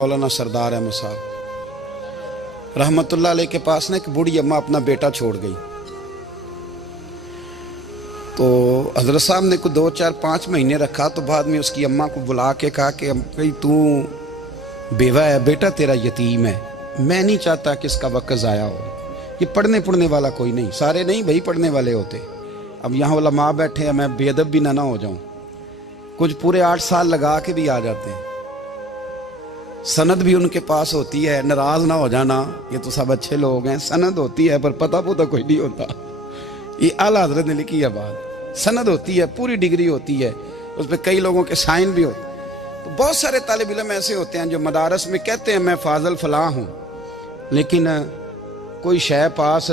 मौलाना सरदार अहमद साहब रहमतुल्लाह अलैह के पास ना एक बूढ़ी अम्मा अपना बेटा छोड़ गई। तो हजरत साहब ने कुछ 2, 4, 5 महीने रखा। तो बाद में उसकी अम्मा को बुला के कहा कि भाई तू बेवा है, बेटा तेरा यतीम है, मैं नहीं चाहता कि इसका वक्त ज़ाया हो। ये पढ़ने वाला कोई नहीं, सारे नहीं भाई पढ़ने वाले होते। अब यहाँ उलमा बैठे हैं, मैं बेअदब भी ना हो जाऊँ। कुछ पूरे 8 साल लगा के भी आ जाते हैं, सनद भी उनके पास होती है। नाराज ना हो जाना, ये तो सब अच्छे लोग हैं। सनद होती है पर पता पुता कोई नहीं होता। ये आला हजरत ने लिखी है बात। सनद होती है, पूरी डिग्री होती है, उस पर कई लोगों के साइन भी होते हैं। तो बहुत सारे तालिब इल्म ऐसे होते हैं जो मदारस में कहते हैं मैं फाजल फलां हूँ, लेकिन कोई शय पास।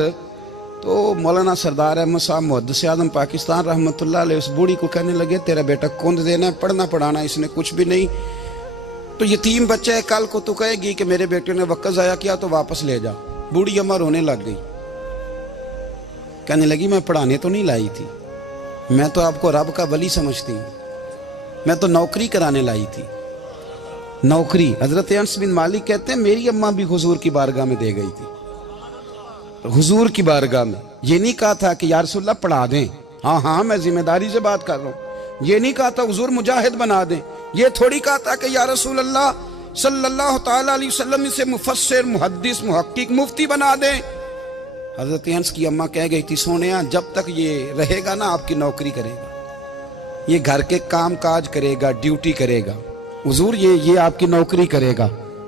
तो मौलाना सरदार अहमद साहब मुहद्दिस आज़म पाकिस्तान रहमतुल्लाह अलैह उस बूढ़ी को कहने लगे तेरा बेटा कुंद देना है, पढ़ना पढ़ाना इसने कुछ भी नहीं। तो यतीम बच्चा है, कल को तू कहेगी कि मेरे बेटे ने वक्त ज़ाया किया तो वापस ले जा। बूढ़ी अम्मा रोने लग गई, कहने लगी मैं पढ़ाने तो नहीं लाई थी, मैं तो आपको रब का वली समझती हूँ, मैं तो नौकरी कराने लाई थी। नौकरी हजरत अनस बिन मालिक कहते हैं मेरी अम्मा भी हुजूर की बारगाह में दे गई थी। हुजूर की बारगाह में ये नहीं कहा था कि या रसूलल्लाह पढ़ा दें, हाँ हाँ मैं जिम्मेदारी से बात कर रहा हूँ। ये नहीं कहा था हुजूर मुजाहिद बना दें, ये थोड़ी कहा था कि या रसूल अल्लाह सल्लल्लाहु ताला अलैहि वसल्लम से मुफस्सिर मुहद्दिस मुहक्किक मुफ्ती बना दें। हजरत अनस की अम्मा कह गई थी सोनिया जब तक ये रहेगा ना आपकी नौकरी करेगा, ये घर के काम काज करेगा, ड्यूटी करेगा, हुजूर ये आपकी नौकरी करेगा।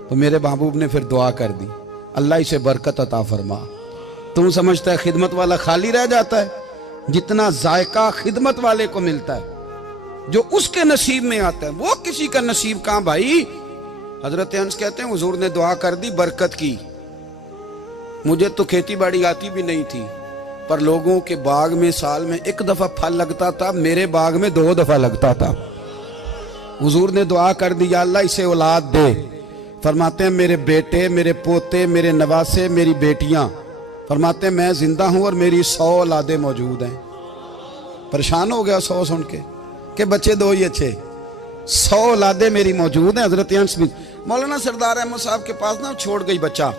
तो मेरे महबूब ने फिर दुआ कर दी, अल्लाह इसे बरकत अता फरमा। तुम समझता है खिदमत वाला खाली रह जाता है? जितना जायका खिदमत वाले को मिलता है, जो उसके नसीब में आता है, वो किसी का नसीब कहां भाई। हजरत अनस कहते हैं हुजूर ने दुआ कर दी, बरकत की। मुझे तो खेती बाड़ी आती भी नहीं थी, पर लोगों के बाग में साल में 1 दफा फल लगता था, मेरे बाग में 2 दफा लगता था। हुजूर ने दुआ कर दी या अल्लाह इसे औलाद दे। फरमाते हैं मेरे बेटे, मेरे पोते, मेरे नवासे, मेरी बेटियां, फरमाते हैं मैं जिंदा हूं और मेरी 100 औलादे मौजूद हैं। परेशान हो गया 100 सुन के बच्चे 2 ही अच्छे, 100 औलादे मेरी मौजूद हैं। हजरत अनस बिन मौलाना सरदार अहमद साहब के पास ना छोड़ गई बच्चा,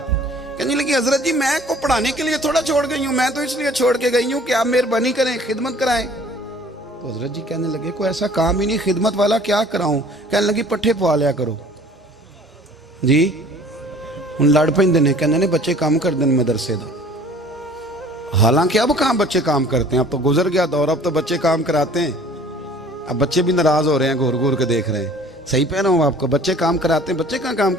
कहने लगी हजरत जी मैं को पढ़ाने के लिए थोड़ा छोड़ गई हूँ, मैं तो इसलिए छोड़ के गई हूँ कि आप मेहरबानी करें, खिदमत कराएं। तो हजरत जी कहने लगे कोई ऐसा काम ही नहीं, खिदमत वाला क्या कराऊं। कहने लगी पट्ठे पवा लिया करो जी। हूँ लड़ पेंदे ने, कहने ने बच्चे काम कर दें मदरसे का। हालांकि अब कहाँ बच्चे काम करते हैं, अब तो गुजर गया दौर, अब तो बच्चे काम कराते हैं। अब बच्चे भी नाराज हो रहे हैं, घूर घूर के देख रहे हैं। सही कह रहा हूँ आपको, बच्चे काम कराते हैं, बच्चे कहाँ काम करते हैं।